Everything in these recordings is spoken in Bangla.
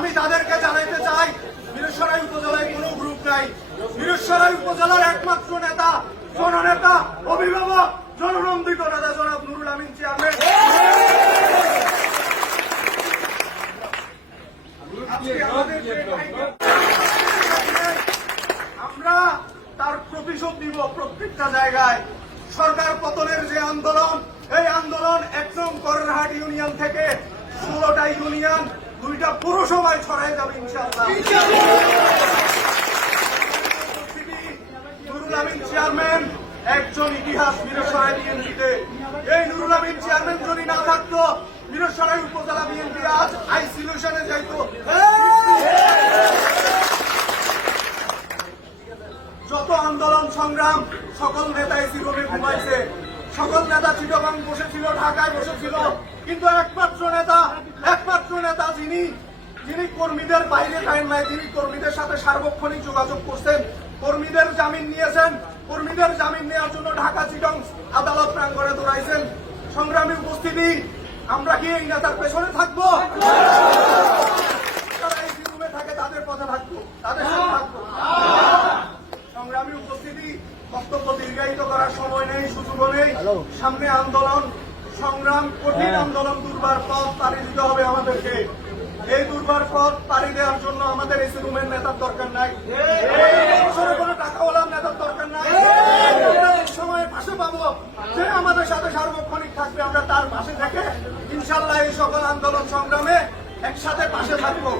আমি তাদেরকে জানাইতে চাই মিরসরাই উপজেলায় কোনো গ্রুপ নাই। মিরসরাই উপজেলার একমাত্র নেতা, জননেতা, অভিভাবক, জননন্দিত নেতা জনাব নুরুল আমিন চেয়ারম্যান। আমরা তার প্রতিশোধ দিব প্রত্যেকটা জায়গায়। সরকার পতনের যে আন্দোলন, এই আন্দোলন ১ নং কররহাট ইউনিয়ন থেকে ১৬টা ইউনিয়ন, 2টা পৌরসভায় ছড়ায় যাবে ইনশাআল্লাহ। নুরুল আমিন চেয়ারম্যান একজন ইতিহাস মিরসরাই বিএনপিতে। এই নুরুল আমিন চেয়ারম্যান যদি না থাকতো, মিরসরাই উপজেলা বিএনপি আজ আইসোলেশনে যাইত। যত আন্দোলন সংগ্রাম, সকল নেতা এসি রুমে ঘুমাইছে, সকল নেতা চিটাগাং বসেছিল, ঢাকায় বসেছিল, কিন্তু একমাত্র নেতা যিনি কর্মীদের বাইরে টাইম নাই, যিনি কর্মীদের সাথে সার্বক্ষণিক যোগাযোগ করছেন, কর্মীদের জামিন নিয়েছেন, কর্মীদের জামিন নেওয়ার জন্য ঢাকা চিটাং আদালত প্রাঙ্গণে দৌড়াইছেন। সংগ্রামী উপস্থিতি, আমরা কি এই নেতার পেছনে থাকবো? তারা এসি রুমে থাকে, তাদের পথে থাকবো, তাদের সাথে থাকবো। সংগ্রামী উপস্থিতি, বক্তব্য দীর্ঘায়িত করার সময় নেই, সুযোগও নেই। সামনে আন্দোলন সংগ্রাম, কঠিন আন্দোলন, দুর্বার পথ পাড়ি দিতে হবে আমাদেরকে। এই দুর্বার পথ পাড়ি দেওয়ার জন্য আমাদের এসি রুমের নেতার দরকার নাই, কোনো টাকাওয়ালার নেতার দরকার নাই। সময় পাশে পাবো, যে আমাদের সাথে সার্বক্ষণিক থাকবে, আমরা তার পাশে থেকে ইনশাল্লাহ এই সকল আন্দোলন সংগ্রামে একসাথে পাশে থাকবো।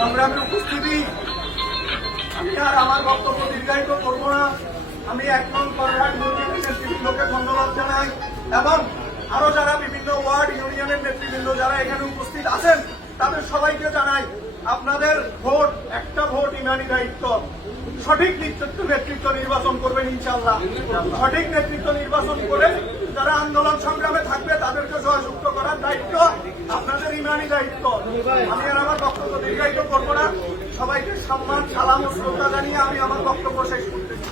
সংগ্রামের উপস্থিতি, আমি আর আমার বক্তব্য দীর্ঘায়িত করবো না। আমি 1 নং কররহাট ইউনিয়নের নেতৃবৃন্দকে ধন্যবাদ জানাই এবং আরো যারা বিভিন্ন ওয়ার্ড ইউনিয়নের নেতৃবৃন্দ যারা এখানে উপস্থিত আছেন, তাদের সবাইকে জানাই, আপনাদের ভোট, একটা ভোট ইমানি দায়িত্ব। সঠিক নেতৃত্ব নির্বাচন করবেন ইনশাআল্লাহ। সঠিক নেতৃত্ব নির্বাচন করে যারা আন্দোলন সংগ্রামে থাকবে, তাদেরকে জয়যুক্ত করার দায়িত্ব আপনাদের ইমানি দায়িত্ব। আমি আর আমার বক্তব্য দীর্ঘায়িত করবো না। সবাইকে সম্মান, সালাম ও শ্রদ্ধা জানিয়ে আমি আমার বক্তব্য শেষ করতেছি।